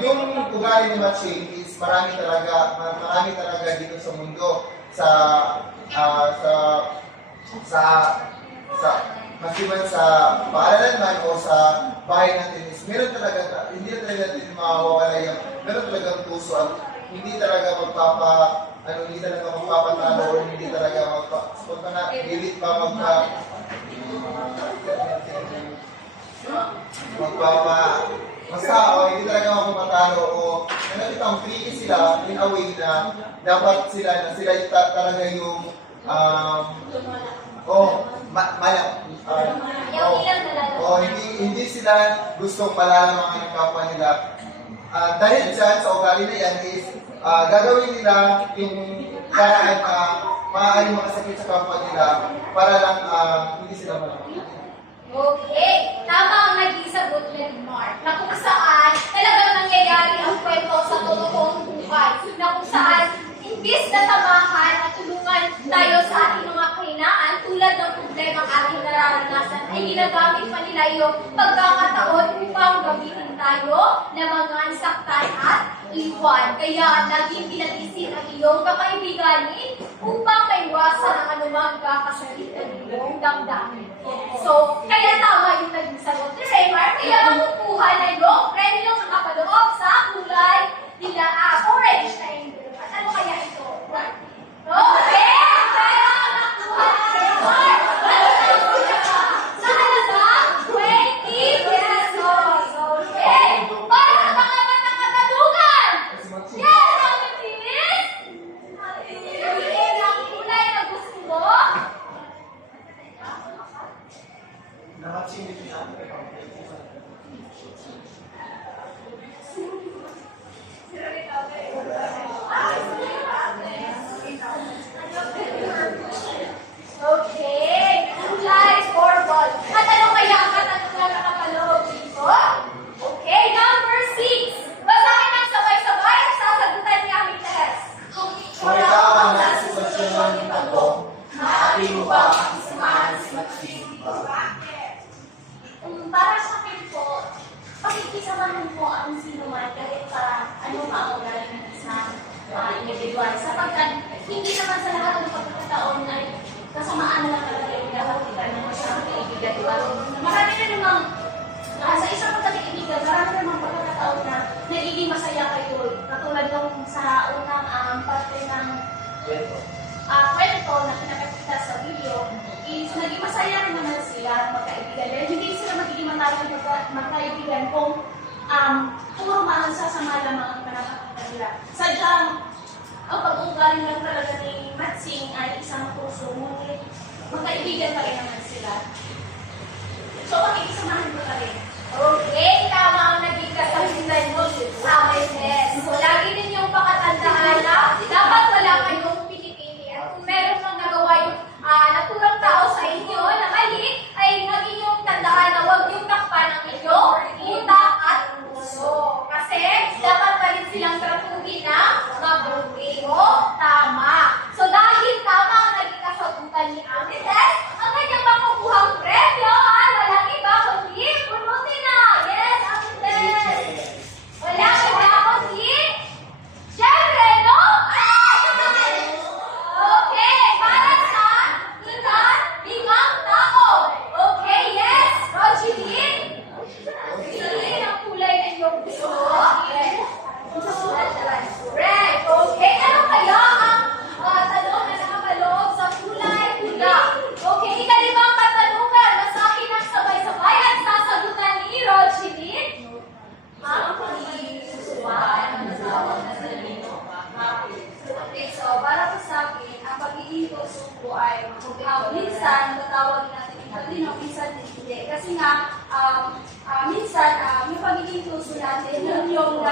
yung ugali ni Matching is marami talaga dito sa mundo masiman sa paaralan man o sa bahay natin is meron talaga, hindi talaga natin mawawala yung meron talagang puso at hindi talaga magpapatalo o hindi talaga hindi talaga magpapatalo o nakikitang tricky sila in a way na dapat sila talaga yung hindi sila gustong malalamangan ng kapwa nila. Dahil dyan sa ugali na yan is gagawin nila yung paraan maaaring makasakit sa kapwa nila para lang hindi sila malaman. Okay, tama ang naging sagot ni Mark, na kung saan talagang nangyayari ang kwento sa totoong buhay, na kung saan imbis na samahan at tulungan tayo sa ating mga kahinaan tulad ng problema ang ating nararanasan, ay ginagamit pa nila yung pagkakataon upang gamitin tayo na mga saktan at iwan. Kaya naging pinag-isip ang iyong kakaibiganin upang maiwasan ang anumang kakasakit ng iyong damdamin. So, kaya tama yung naging sagot ni Raymar, kaya makukuha na yung premyong nakapaloob sa kulay nila orange na hindi. Ano kaya ito? Okay! Kaya nakuha ni Raymar. Sa halagang 20 pesos. Okay! Para sa mga batang katanungan! Yes! Ang bilis! Piliin ang kulay na gusto mo. Okay, kulay formal. At ano kaya ang katanungan na nakapaloob dito? Okay, number 6. Basahin ang sabay-sabay at sasagutan ni Aming Teres. Kung ikaw ang nasa sitwasyon ng tago, maaari mo ba makisamahan si Matching? Para sa akin po, pakikisamahan po ang sino man kahit para ano pa ang ugali ng isang individual. Sapagkat hindi naman sa lahat ng pagkakataon ay kasamaan na lang talaga yung nakakita ng isang kaibigan. Marami na namang, sa isang pagkakaibigan, marami namang pagkakataon na nagiging masaya kayo. Katulad nung sa unang parte ng kwento na pinakakita sa video, is naging masaya rin naman sila magkaibigan. Dahil hindi sila magiging magkaibigan kung puro magsasama lamang ang pinakakita nila. Sadyang, ang pag-uugali lang talaga ni Matsing ay isang puso, ngunit magkaibigan pa rin naman sila. minsan hindi. Kasi nga, minsan, yung pagiging puso natin, yun yung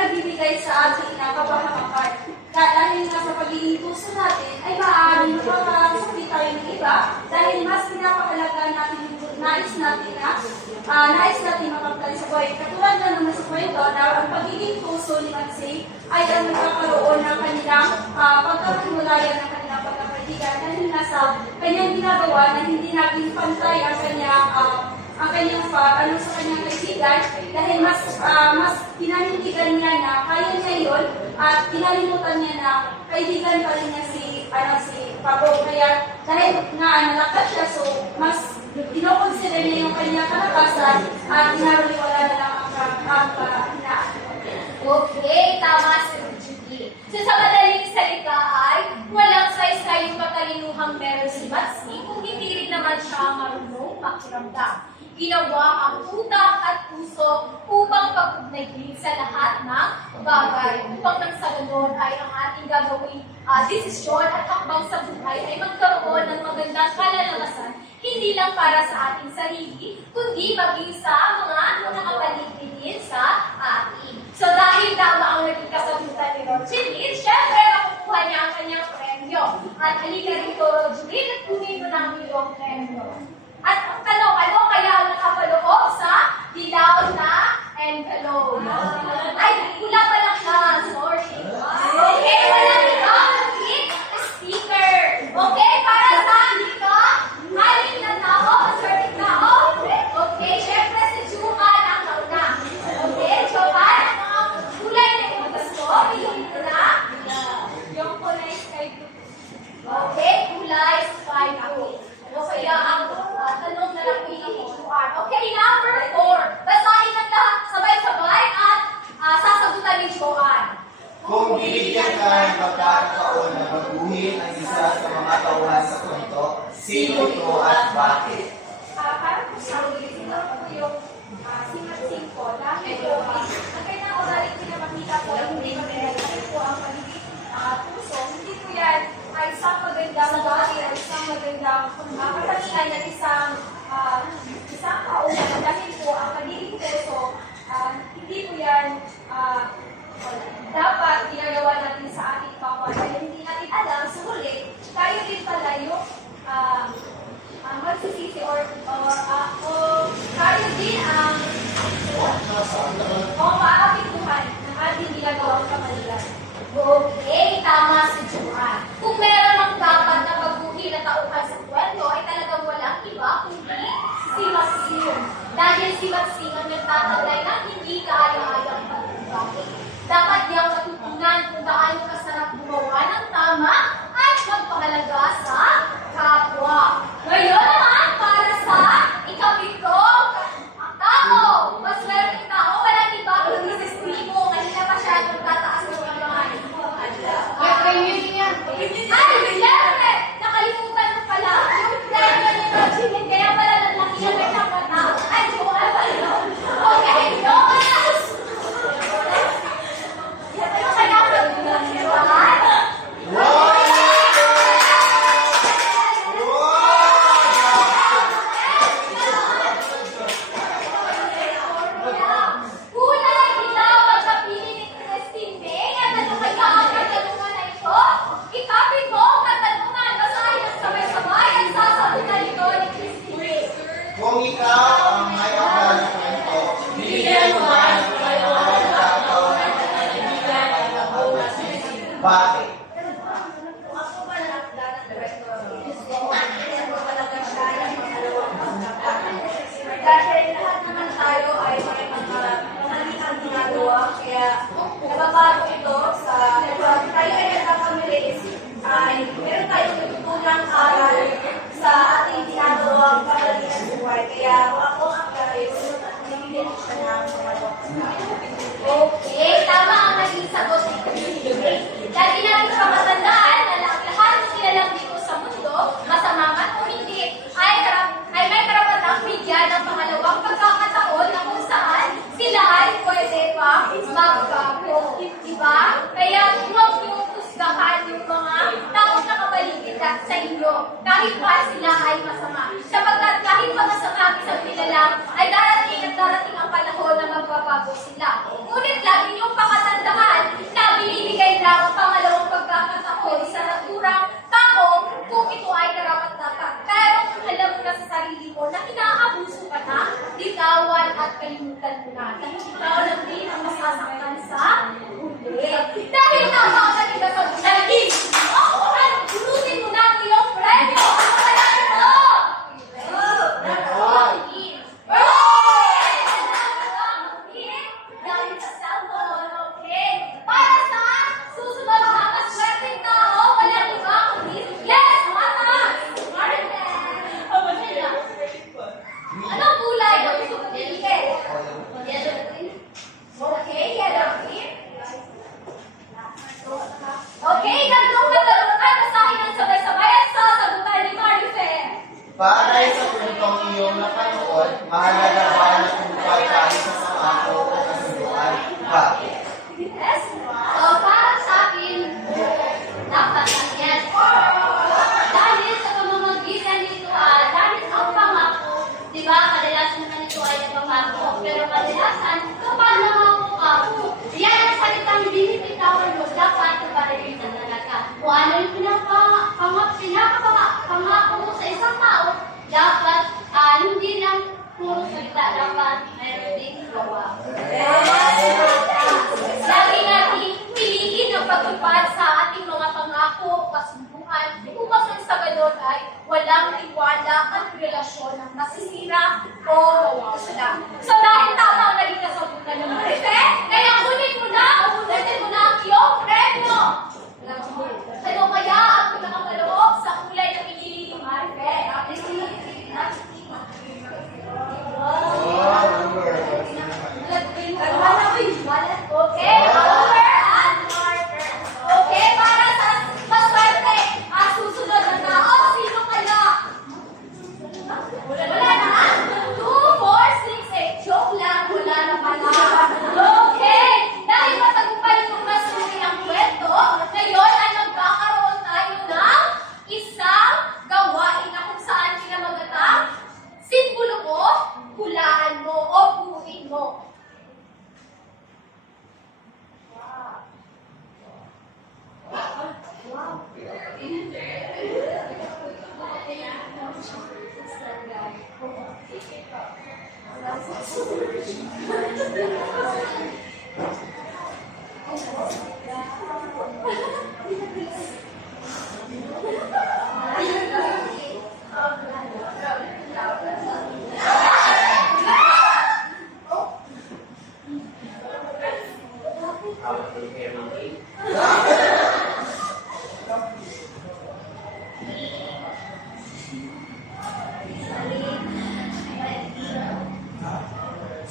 nagbibigay sa ating kapahamakan. Dahil nga sa pagiging puso natin, ay maaaring makakasakit tayo ng iba dahil mas pinapahalaga natin yung nais natin makaplan sa buhay. Katulad na naman sa kwento na ang pagiging puso ni Magsing ay ang nagkakaroon ng kanilang pagkakahulayan ng kanilang pagkakaibigan dahil nasa kanyang ginagawa na hindi naging pantay ang kanyang sa kanyang kaibigan dahil mas pinanindigan niya na kaya niya yun at kinalimutan niya na kaibigan pa rin niya si Pablo. Kaya dahil nga nalakas siya, so mas kinoconsider niya yung kanyang kalakasan at inaruliwala na lang ang hinaan. Okay, tama si Judy. So sa madaling salita ay walang saysay yung katalinuhang meron si Magsing kung hindi rin naman siya marunong makiramdam. Ginawa ang utak at puso upang pag-ugnay sa lahat ng bagay. Upang nang sa ganun ay ang ating gagawing desisyon at hakbang sa buhay ay magkaroon ng magandang kalalabasan, hindi lang para sa ating sarili, kundi maging sa mga nakapaligid din sa atin. So dahil tama ang naging kasagutan ni Rogelyn, syempre makukuha niya ang kanyang premyo. At halika rito, Rogelyn, at kunin mo ng iyong premyo. At ang tanong, ano kaya ang nakapaloob sa dilaw na envelope? Ay, pula pa lang siya. Sorry. Okay, wala dito. Sticker. Okay, para saan dito? Maling na tao, maswerteng tao. Okay, syempre si Juhan ang nauna. Okay, Juhan, ang kulay na yung gusto. Yung na. Yung kulay sky blue. Okay, kulay sky blue. Ano kaya ang tanong na lang pinag-usuan? Okay, number 4. Basahin ng lahat sabay-sabay at sasagutan ni Joanne. Kung bibigyan ka ng pagkakataon na baguhin ang isa sa mga tauhan sa kwento, sino ito at bakit? Para po sa akin, siguro po yung singat-sing ko dahil po ang kanyang oraling pinapakita po ay hindi magandang po ang pagiging puso. Hindi po yan ay isang magandang bagay at isang magandang katangian at isang kaulan dahil po ang pagiging puso hindi po yan dapat ginagawa natin sa ating kapwa dahil hindi natin alam sa huli tayo din pala yung magsisisi or tayo din ang maapektuhan ng ating ginagawang kamalian. Okay, tama si Joanne. Kung meron ang dapat na baguhin na tauhan sa kwento, ay talagang walang iba kundi si Magsing. Dahil si Magsing ang nagtataglay ng hindi kaaya-ayang pagbabago. Dapat niyang matutunan kung gaano kasarap gumawa ng tama at magpahalaga sa kapwa. Ngayon naman, para sa ikapitong tao, maswerteng tao, walang iba kundi si Stimo. Kanina pa siya nagtataas ng kamay. Ay, syempre! Nakalimutan mo pala. Yung premyo ni Rogelyn, kaya pala nalaki siya may nakata. Ay, Joanne ba yun? Okay, Joanne! Ano kaya pag-ulang si Joanne? Kulay dilaw ang napili ni Christine May. At ano kaya ang katanungan na ito? Ikapit mo ang katanungan. Basahin ang sabay-sabay at sasagutan ito ni Christine May. Kung ikaw ang may akal sa kwento, bibigyan mo ba ng pagkakataon na kaibigan ay mabukas? Bakit? Dahil lahat naman tayo ay may mga mahalikang ginagawa, kaya nababago ito sa tayo ay nagkakamali ay meron tayong natutunang aral sa ating ginagawang pagdating sa buhay. Kaya ako ang gawin, nabibigyan siya ng ginagawa. Okay, tama ang naging sagot ni Christine May. Lagi natin kapatandaan na lahat ng kilalang dito sa mundo, masama man o hindi, ay may karapatang bigyan ng pangalawang pagkakataon na kung saan sila ay pwede pa magbago. Diba? Kaya huwag niyong husgahan yung mga taong nakapaligid sa inyo. Kahit pa sila sila ay masama. Sapagkat kahit masama ang isang nilalang, ay darating at darating ang panahon na magbabago sila. Ngunit lagi niyong pakatandaan na binibigay lang ang pangalawang pagkakataon sa naturang tao kung ito ay karapat-dapat. Pero kung alam mo na sa sarili mo na inaabuso ka na, litawan at kalimutan mo na. Dahil ikaw lang din ang masasaktan sa huli. Dahil napakagaling ka sa bulalagin. At gunutin mo na ang iyong premyo. Ano kaya ito? Dahil sa cellphone, okay? Para sa susunod na maswerteng tao, walang iba kundi yes, mata! Anong kulay ang gusto mo piliin? Yellow green? Okay, yellow green. Okay, tatlong katanungan, basahin ang sabay-sabay at sasagutan ni Marife. Para sa puntong iyong napanood, mahalaga ba na tumupad tayo sa pangako o kasunduan? Bakit? Yes? Para sa akin, dapat ang yes. Dahil sa pamamagitan nito, dahil ang pangako, di ba, kadalasan naman ito ay nagpapako, pero kadalasan, kapag nangako ako, yan ang salitang binibitawan mo, dapat kaparinig na talaga. Kung ano yung pinapangako mo sa isang tao, dapat hindi lang puro salita, dapat mayroon din gawa. Lagi natin piliin ang pagtupad sa ating mga pangako, kasunduan, upang sa ganun ay walang tiwala at relasyon ng masisira o mawawala. So dahil tama ang naging kasagutan ng Marife, kaya kunin mo na o ulitin mo na ang iyong premyo. Ano kaya ang pinakamaloob sa kulay na pinili ni Marife? Okay, over and marker. Okay, para sa maswerte, susunod na tao, sino kaya? Wala na? 2, 4, 6, 8. Joke lang, wala na pala. Okay, dahil matagumpay yung masuri ang kwento, ngayon ay magkakaroon tayo ng isang gawain na kung saan pinamagatang simbolo ko, hulaan mo o buuin mo.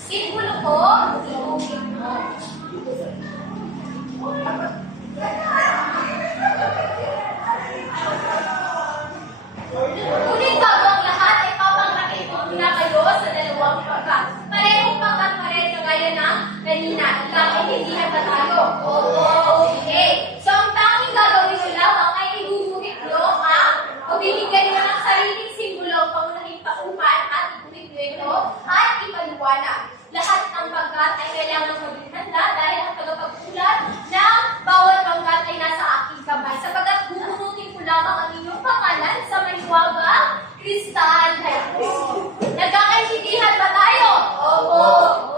Simbolo ko, iuwi mo. Ngunit bago ang lahat ay papangrakit ko muna kayo sa dalawang pangkat. Parehong pangkat pa rin kagaya ng kanina. Bakit hindi na ba tayo? Okay. So ang tanging gagawin nyo lamang ay ihuhuhit nyo ang magbibigay nyo ng sariling simbolo ang paunahing pauman at ikulit nyo ito at ipaliwanag. Lahat ng pangkat ay kailangan maging handa dahil ang tagapagsulat ng bawat pangkat ay nasa aking kamay. Sapagkat bubunutin ko lamang ang inyong pangalan sa maliwagang kristal. Nagkakaintindihan ba tayo? Opo.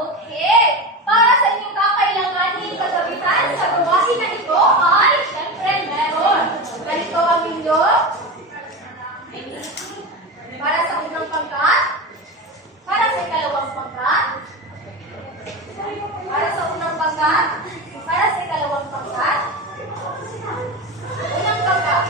Okay. Para sa inyong kakailanganin kagabitan sa gawain na ito ay siyempre meron. Ganito ang inyong para sa unang pangkat, para sa ikalawang pangkat, para sa unang pangkat, para sa ikalawang pangkat, unang pangkat.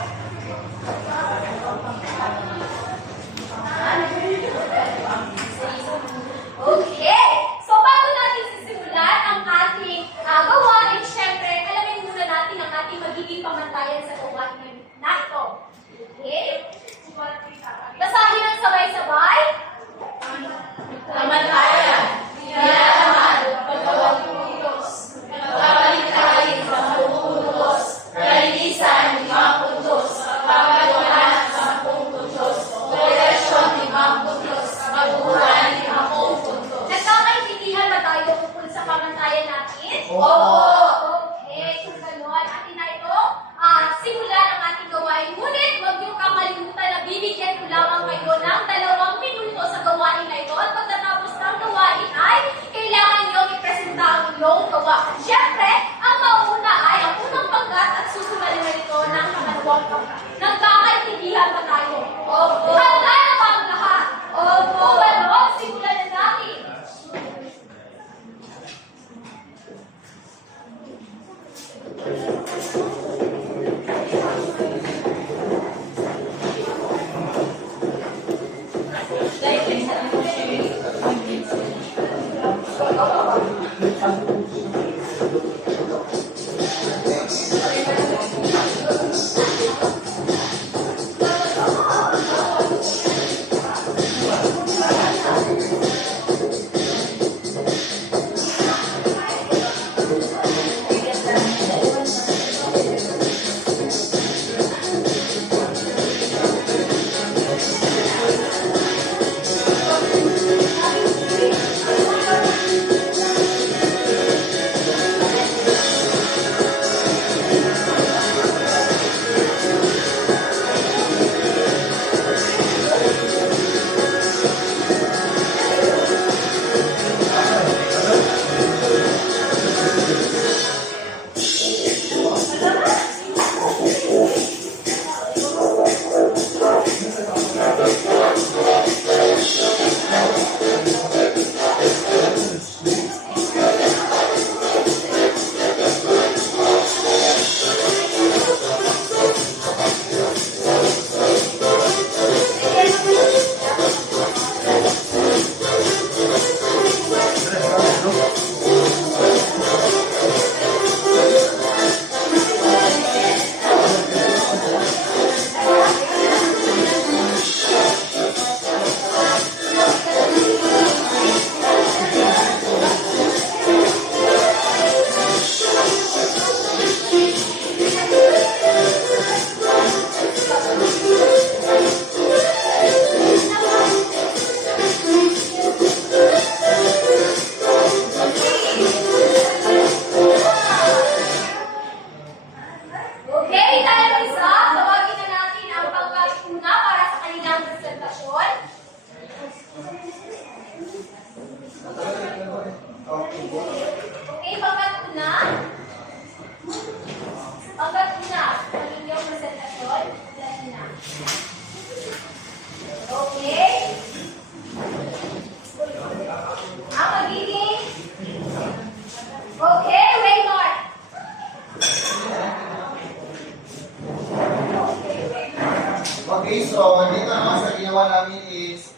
dito naman sa ginawa namin is,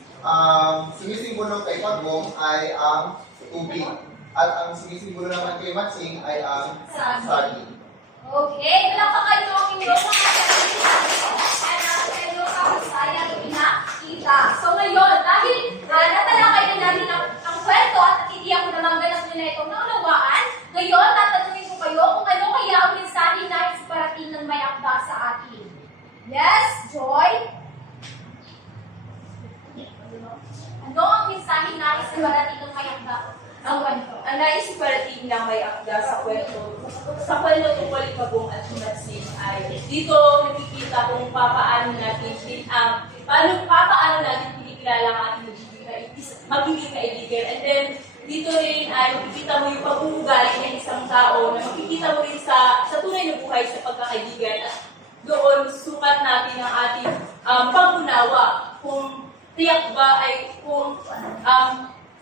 sumisimbolo kay Pagong ay ang tubig. At ang sumisimbolo naman kay Matsing ay ang saging. Okay, palakpakan niyo ang inyong mga sarili at ang inyong kahusayang ipinakita. So ngayon, dahil natalakay na natin ang kwento at natidiyak ko namang ganap nyo na itong naunawaan, ngayon tatanungin ko kayo kung ano kaya ang mensahe na parating ng may akda sa atin. Yes, Joy? Ano ang mensahe na parating ng may akda? Ang naisip parating ng may akda sa kwento tungkol kay Pagong at Matsing ay dito nakikita kung papaano natin kinikilala ang ating magiging kaibigan. And then, dito rin ay makikita mo yung pag-uugali ng isang tao na makikita mo rin sa tunay na buhay sa pagkakaibigan. At doon, sukat natin ang ating pag-unawa kung tiyak ba ay kung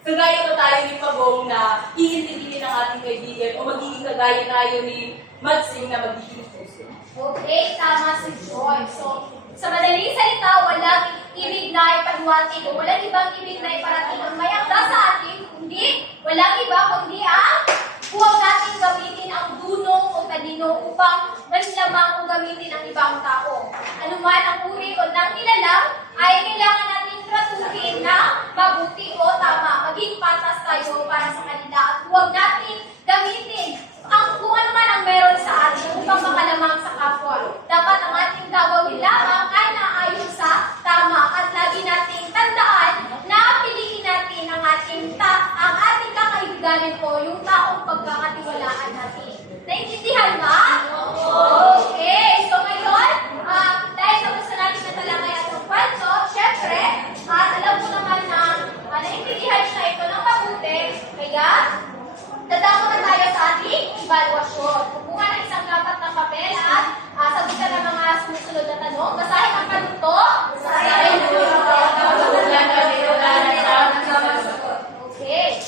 kagaya ba tayo ni Pagong na iintindihin ang ating kaibigan o magiging kagaya tayo ni Matsing na magiging puso. Okay, tama si Joy. So, sa madaling salita, walang ibig na ipagwatig o walang ibang ibig na iparating ang may akda sa atin, kundi walang iba kundi ang huwag natin gamitin ang dunong o talino upang manlamang o gamitin ang ibang tao. Ano man ang uri o ng nilalang, ay kailangan natin tratuhin na mabuti o tama. Maging patas tayo para sa kanila at huwag natin gamitin kung ano man ang meron sa atin upang makalamang sa kapwa. Dapat ang ating gagawin lamang ay naayon sa tama at lagi nating tandaan na piliin natin ang ating kakaibiganin o yung taong pagkakatiwalaan natin. Naintindihan ba? Okay, so ngayon, dahil sa gusto natin na talangay at ang kwento, syempre, alam ko naman na naintindihan siya ito ng mabuti, kaya dadako na tayo sa ating evaluasyon. Kumuha ng isang kapat ng papel at sagutan ng mga sumusunod na tanong. Basahin ang kanto. Okay.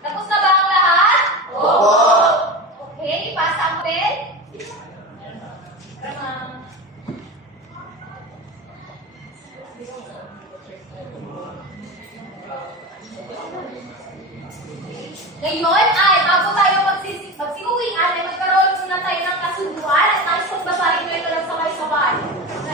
Tapos na ba ang lahat? Opo! Okay, ipasa ang papel. Ngayon ay bago tayo magsikuwian ay magkaroon muna tayo ng kasunduan at tayo sa babae ko ito ng sabay-sabay.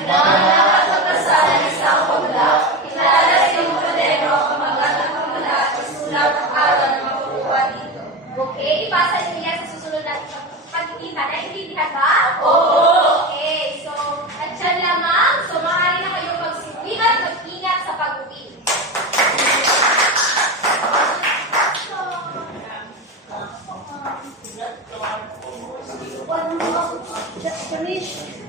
Nananakas sa kasalan isang pagla, kilala siyang modelo, kamagatang pamula, isulat ang araw na makukuha dito. Okay, ipasa niyo yan sa susunod natin pagkikita. Naintindihan ba? Oo! Okay, so at dyan lamang, so maaari na kayo magsikuwi at mag-ingat sa pag-uwi. Just finish.